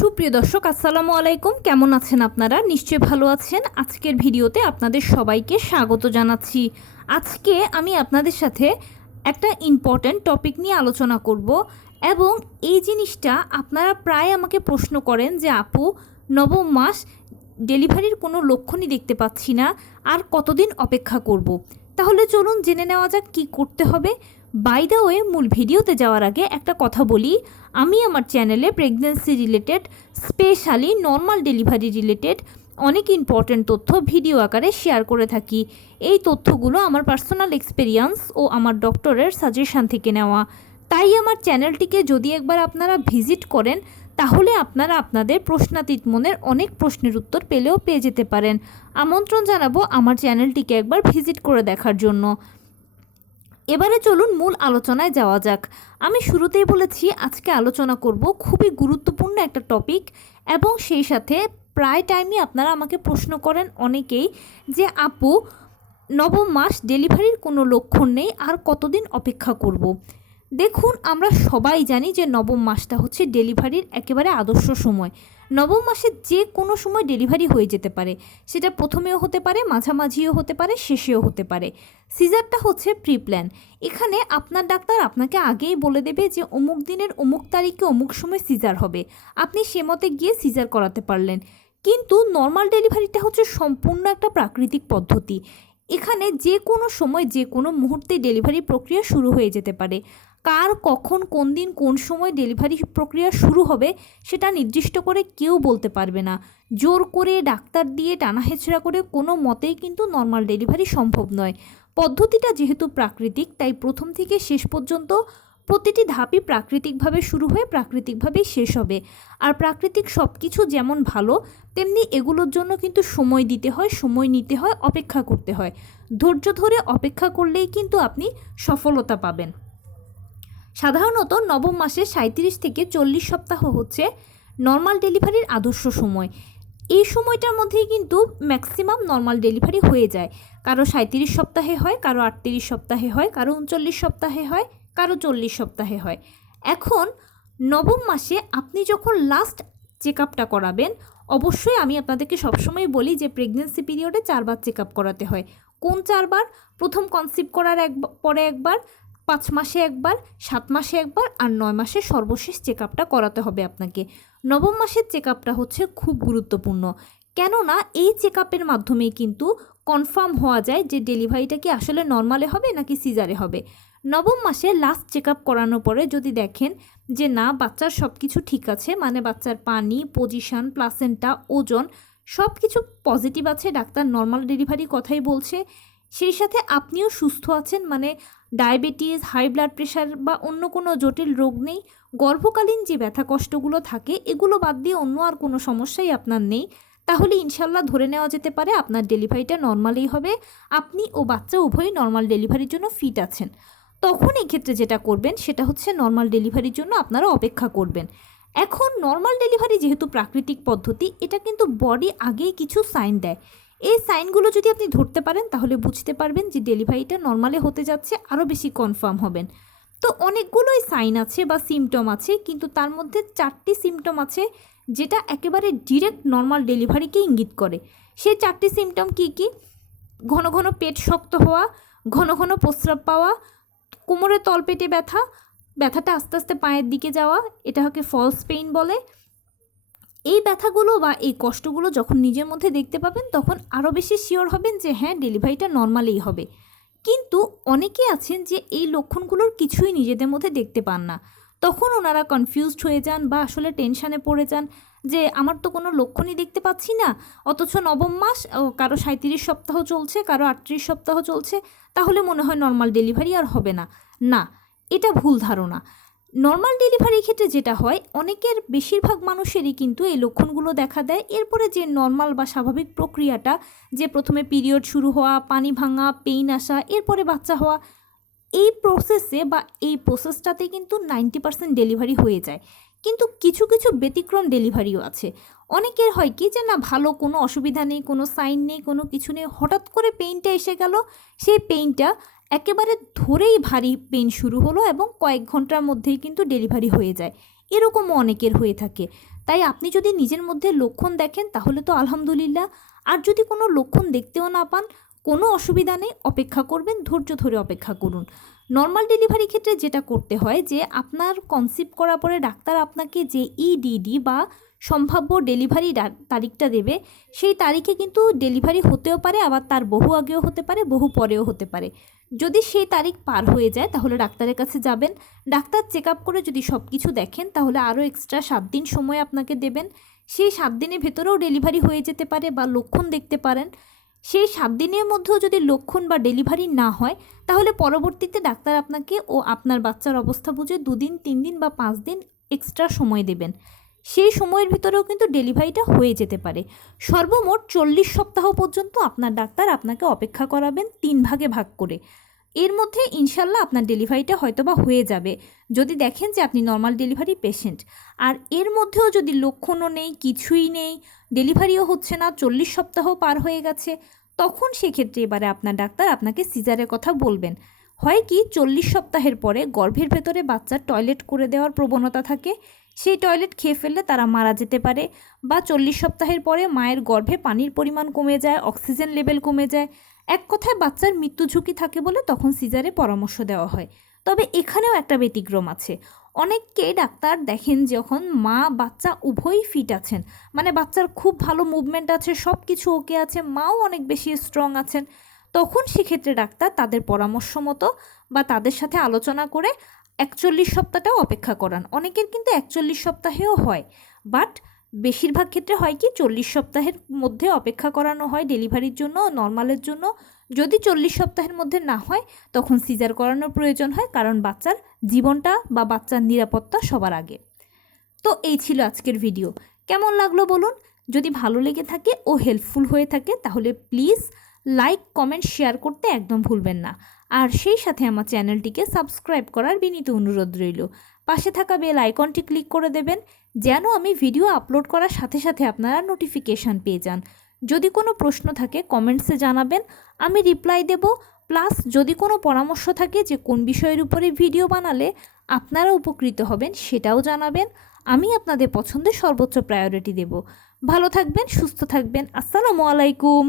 সুপ্রিয় দর্শক আসসালামু আলাইকুম, কেমন আছেন আপনারা? নিশ্চয়ই ভালো আছেন। আজকের ভিডিওতে আপনাদের সবাইকে স্বাগত জানাচ্ছি। আজকে আমি আপনাদের সাথে একটা ইম্পর্ট্যান্ট টপিক নিয়ে আলোচনা করব এবং এই জিনিসটা আপনারা প্রায় আমাকে প্রশ্ন করেন যে আপু, নবম মাস ডেলিভারির কোনো লক্ষণই দেখতে পাচ্ছি না, আর কতদিন অপেক্ষা করব। তাহলে চলুন জেনে নেওয়া যাক কী করতে হবে। বাই দ্য ওয়ে, মূল ভিডিওতে যাওয়ার আগে একটা কথা বলি, আমি আমার চ্যানেলে pregnancy related, specially normal delivery related অনেক ইম্পর্ট্যান্ট তথ্য ভিডিও আকারে শেয়ার করে থাকি। এই তথ্যগুলো আমার পার্সোনাল এক্সপেরিয়েন্স ও আমার ডক্টরের সাজেশান থেকে নেওয়া। তাই আমার চ্যানেলটিকে যদি একবার আপনারা ভিজিট করেন, তাহলে আপনারা আপনাদের প্রশ্নাতীত মনের অনেক প্রশ্নের উত্তর পেয়ে যেতে পারেন। আমন্ত্রণ জানাবো আমার চ্যানেলটিকে একবার ভিজিট করে দেখার জন্য। এবারে চলুন মূল আলোচনায় যাওয়া যাক। আমি শুরুতেই বলেছি আজকে আলোচনা করব খুবই গুরুত্বপূর্ণ একটা টপিক, এবং সেই সাথে প্রায় টাইমই আপনারা আমাকে প্রশ্ন করেন অনেকেই যে আপু, নবম মাস ডেলিভারির কোনো লক্ষণ নেই, আর কতদিন অপেক্ষা করব। দেখুন, আমরা সবাই জানি যে নবম মাসটা হচ্ছে ডেলিভারির একেবারে আদর্শ সময়। নবম মাসে যে কোনো সময় ডেলিভারি হয়ে যেতে পারে, সেটা প্রথমেও হতে পারে, মাঝামাঝিও হতে পারে, শেষেও হতে পারে। সিজারটা হচ্ছে প্রি প্ল্যান। এখানে আপনার ডাক্তার আপনাকে আগেই বলে দেবে যে অমুক দিনের অমুক তারিখে অমুক সময় সিজার হবে, আপনি সে মতে গিয়ে সিজার করাতে পারলেন। কিন্তু নর্মাল ডেলিভারিটা হচ্ছে সম্পূর্ণ একটা প্রাকৃতিক পদ্ধতি। এখানে যে কোনো সময় যে কোনো মুহূর্তে ডেলিভারি প্রক্রিয়া শুরু হয়ে যেতে পারে। কার কখন কোন দিন কোন সময় ডেলিভারি প্রক্রিয়া শুরু হবে সেটা নির্দিষ্ট করে কেউ বলতে পারবে না। জোর করে ডাক্তার দিয়ে টানাহেঁচড়া করে কোনো মতেই কিন্তু নর্মাল ডেলিভারি সম্ভব নয়। পদ্ধতিটা যেহেতু প্রাকৃতিক, তাই প্রথম থেকে শেষ পর্যন্ত প্রতিটি ধাপই প্রাকৃতিকভাবে শুরু হয়ে প্রাকৃতিকভাবেই শেষ হবে। আর প্রাকৃতিক সব কিছু যেমন ভালো, তেমনি এগুলোর জন্য কিন্তু সময় দিতে হয়, সময় নিতে হয়, অপেক্ষা করতে হয়। ধৈর্য ধরে অপেক্ষা করলেই কিন্তু আপনি সফলতা পাবেন। সাধারণত নবম মাসে 37 থেকে 40 সপ্তাহ হচ্ছে নর্মাল ডেলিভারির আদর্শ সময়। এই সময়টার মধ্যেই কিন্তু ম্যাক্সিমাম নর্মাল ডেলিভারি হয়ে যায়। কারো 37 সপ্তাহে হয়, কারো 38 সপ্তাহে হয়, কারো 39 সপ্তাহে হয়, কারো 40 সপ্তাহে হয়। এখন নবম মাসে আপনি যখন লাস্ট চেক আপটা করাবেন, অবশ্যই আমি আপনাদেরকে সবসময় বলি যে প্রেগনেন্সি পিরিয়ডে 4 বার চেক আপ করাতে হয়। কোন 4 বার? প্রথম কনসিভ করার পরে একবার, 5 মাসে একবার, 7 মাসে একবার, আর 9 মাসে সর্বশেষ চেক আপটা করাতে হবে আপনাকে। নবম মাসের চেক আপটা হচ্ছে খুব গুরুত্বপূর্ণ, কেননা এই চেক আপের মাধ্যমেই কিন্তু কনফার্ম হওয়া যায় যে ডেলিভারিটা কি আসলে নর্মালে হবে নাকি সিজারে হবে। নবম মাসে লাস্ট চেক আপ করানোর পরে যদি দেখেন যে না, বাচ্চার সব কিছু ঠিক আছে, মানে বাচ্চার পানি, পজিশন, প্লাসেন্টা, ওজন সব কিছু পজিটিভ আছে, ডাক্তার নর্মাল ডেলিভারি কথাই বলছে, সেই সাথে আপনিও সুস্থ আছেন, মানে ডায়াবেটিস, হাই ব্লাড প্রেশার বা অন্য কোনো জটিল রোগ নেই, গর্ভকালীন যে ব্যথা কষ্টগুলো থাকে এগুলো বাদ দিয়ে অন্য আর কোনো সমস্যাই আপনার নেই, তাহলে ইনশাল্লাহ ধরে নেওয়া যেতে পারে আপনার ডেলিভারিটা নর্মালই হবে। আপনি ও বাচ্চা উভয়ই নর্মাল ডেলিভারির জন্য ফিট আছেন। তখন এই ক্ষেত্রে যেটা করবেন সেটা হচ্ছে নর্মাল ডেলিভারির জন্য আপনারা অপেক্ষা করবেন। এখন নর্মাল ডেলিভারি যেহেতু প্রাকৃতিক পদ্ধতি, এটা কিন্তু বডি আগেই কিছু সাইন দেয়। এই সাইনগুলো যদি আপনি ধরতে পারেন তাহলে বুঝতে পারবেন যে ডেলিভারিটা নর্মালে হতে যাচ্ছে, আরও বেশি কনফার্ম হবেন। তো অনেকগুলোই সাইন আছে বা সিমটম আছে, কিন্তু তার মধ্যে 4টি সিমটম আছে যেটা একেবারে ডিরেক্ট নর্মাল ডেলিভারিকে ইঙ্গিত করে। সেই 4টি সিমটম কী কী? ঘন ঘন পেট শক্ত হওয়া, ঘন ঘন প্রস্রাব পাওয়া, কোমরের তলপেটে ব্যথা, ব্যথাটা আস্তে আস্তে পায়ের দিকে যাওয়া, এটাকে ফলস পেইন বলে। এই ব্যথাগুলো বা এই কষ্টগুলো যখন নিজের মধ্যে দেখতে পাবেন তখন আরও বেশি শিওর হবেন যে হ্যাঁ, ডেলিভারিটা নর্মালেই হবে। কিন্তু অনেকে আছেন যে এই লক্ষণগুলোর কিছুই নিজেদের মধ্যে দেখতে পান না, তখন ওনারা কনফিউজড হয়ে যান বা আসলে টেনশানে পড়ে যান যে আমার তো কোনো লক্ষণই দেখতে পাচ্ছি না, অথচ নবম মাস, কারো 37 সপ্তাহ চলছে, কারো 38 সপ্তাহ চলছে, তাহলে মনে হয় নর্মাল ডেলিভারি আর হবে না। না, এটা ভুল ধারণা। নর্মাল ডেলিভারির ক্ষেত্রে যেটা হয়, অনেকের বেশিরভাগ মানুষেরই কিন্তু এই লক্ষণগুলো দেখা দেয়। এরপরে যে নর্মাল বা স্বাভাবিক প্রক্রিয়াটা, যে প্রথমে পিরিয়ড শুরু হওয়া, পানি ভাঙা, পেইন আসা, এরপরে বাচ্চা হওয়া, এই প্রসেসে বা এই প্রসেসটাতে কিন্তু 90% ডেলিভারি হয়ে যায়। কিন্তু কিছু কিছু ব্যতিক্রম ডেলিভারিও আছে। অনেকের হয় কি যে না, ভালো, কোনো অসুবিধা নেই, কোনো সাইন নেই, কোনো কিছু নেই, হঠাৎ করে পেইনটা এসে গেল, সেই পেইনটা একেবারে ধরেই ভারী পেইন শুরু হলো এবং কয়েক ঘন্টার মধ্যেই কিন্তু ডেলিভারি হয়ে যায়, এরকমও অনেকের হয়ে থাকে। তাই আপনি যদি নিজের মধ্যে লক্ষণ দেখেন তাহলে তো আলহামদুলিল্লাহ, আর যদি কোনো লক্ষণ দেখতেও না পান কোনো অসুবিধা নেই, অপেক্ষা করবেন, ধৈর্য ধরে অপেক্ষা করুন। নর্মাল ডেলিভারি ক্ষেত্রে যেটা করতে হয় যে আপনার কনসিভ করার পরে ডাক্তার আপনাকে যে ইডিডি বা সম্ভাব্য ডেলিভারি তারিখটা দেবে, সেই তারিখে কিন্তু ডেলিভারি হতেও পারে, আবার তার বহু আগেও হতে পারে, বহু পরেও হতে পারে। যদি সেই তারিখ পার হয়ে যায় তাহলে ডাক্তারের কাছে যাবেন, ডাক্তার চেক আপ করে যদি সব কিছু দেখেন তাহলে আরও এক্সট্রা 7 দিন সময় আপনাকে দেবেন। সেই 7 দিনের ভেতরেও ডেলিভারি হয়ে যেতে পারে বা লক্ষণ দেখতে পারেন। সেই 7 দিনের মধ্যেও যদি লক্ষণ বা ডেলিভারি না হয় তাহলে পরবর্তীতে ডাক্তার আপনাকে ও আপনার বাচ্চার অবস্থা বুঝে 2 দিন 3 দিন বা 5 দিন এক্সট্রা সময় দেবেন। সেই সময়ের ভিতরেও কিন্তু ডেলিভারিটা হয়ে যেতে পারে। সর্বমোট 40 সপ্তাহ পর্যন্ত আপনার ডাক্তার আপনাকে অপেক্ষা করাবেন 3 ভাগে ভাগ করে। এর মধ্যে ইনশাল্লাহ আপনার ডেলিভারিটা হয়তোবা হয়ে যাবে যদি দেখেন যে আপনি নর্মাল ডেলিভারি পেশেন্ট। আর এর মধ্যেও যদি লক্ষণও নেই, কিছুই নেই, ডেলিভারিও হচ্ছে না, 40 সপ্তাহ পার হয়ে গেছে, তখন সেক্ষেত্রে এবারে আপনার ডাক্তার আপনাকে সিজারের কথা বলবেন। হয় কি 40 সপ্তাহের পরে গর্ভের ভেতরে বাচ্চার টয়লেট করে দেওয়ার প্রবণতা থাকে, সেই টয়লেট খেয়ে ফেললে তারা মারা যেতে পারে, বা 40 সপ্তাহের পরে মায়ের গর্ভে পানির পরিমাণ কমে যায়, অক্সিজেন লেভেল কমে যায়, এক কথায় বাচ্চার মৃত্যু ঝুঁকি থাকে বলে তখন সিজারে পরামর্শ দেওয়া হয়। তবে এখানেও একটা ব্যতিক্রম আছে। অনেককে ডাক্তার দেখেন যখন মা বাচ্চা উভয়ই ফিট আছেন, মানে বাচ্চার খুব ভালো মুভমেন্ট আছে, সব কিছু ওকে আছে, মাও অনেক বেশি স্ট্রং আছেন, তখন সেক্ষেত্রে ডাক্তার তাদের পরামর্শ মতো বা তাদের সাথে আলোচনা করে 41 সপ্তাহটাও অপেক্ষা করান। অনেকের কিন্তু 41 সপ্তাহেও হয়, বাট বেশিরভাগ ক্ষেত্রে হয় কি 40 সপ্তাহের মধ্যে অপেক্ষা করানো হয় ডেলিভারির জন্য, নর্মালের জন্য। যদি 40 সপ্তাহের মধ্যে না হয় তখন সিজার করানোর প্রয়োজন হয়, কারণ বাচ্চার জীবনটা বা বাচ্চার নিরাপত্তা সবার আগে। তো এই ছিল আজকের ভিডিও। কেমন লাগলো বলুন? যদি ভালো লেগে থাকে ও হেল্পফুল হয়ে থাকে তাহলে প্লিজ লাইক, কমেন্ট, শেয়ার করতে একদম ভুলবেন না। আর সেই সাথে আমার চ্যানেলটিকে সাবস্ক্রাইব করার বিনীত অনুরোধ রইল। পাশে থাকা বেল আইকনটি ক্লিক করে দেবেন যেন আমি ভিডিও আপলোড করার সাথে সাথে আপনারা নোটিফিকেশান পেয়ে যান। যদি কোনো প্রশ্ন থাকে কমেন্টসে জানাবেন, আমি রিপ্লাই দেব। প্লাস যদি কোনো পরামর্শ থাকে যে কোন বিষয়ের উপরে ভিডিও বানালে আপনারা উপকৃত হবেন সেটাও জানাবেন। আমি আপনাদের পছন্দের সর্বোচ্চ প্রায়োরিটি দেব। ভালো থাকবেন, সুস্থ থাকবেন। আসসালামু আলাইকুম।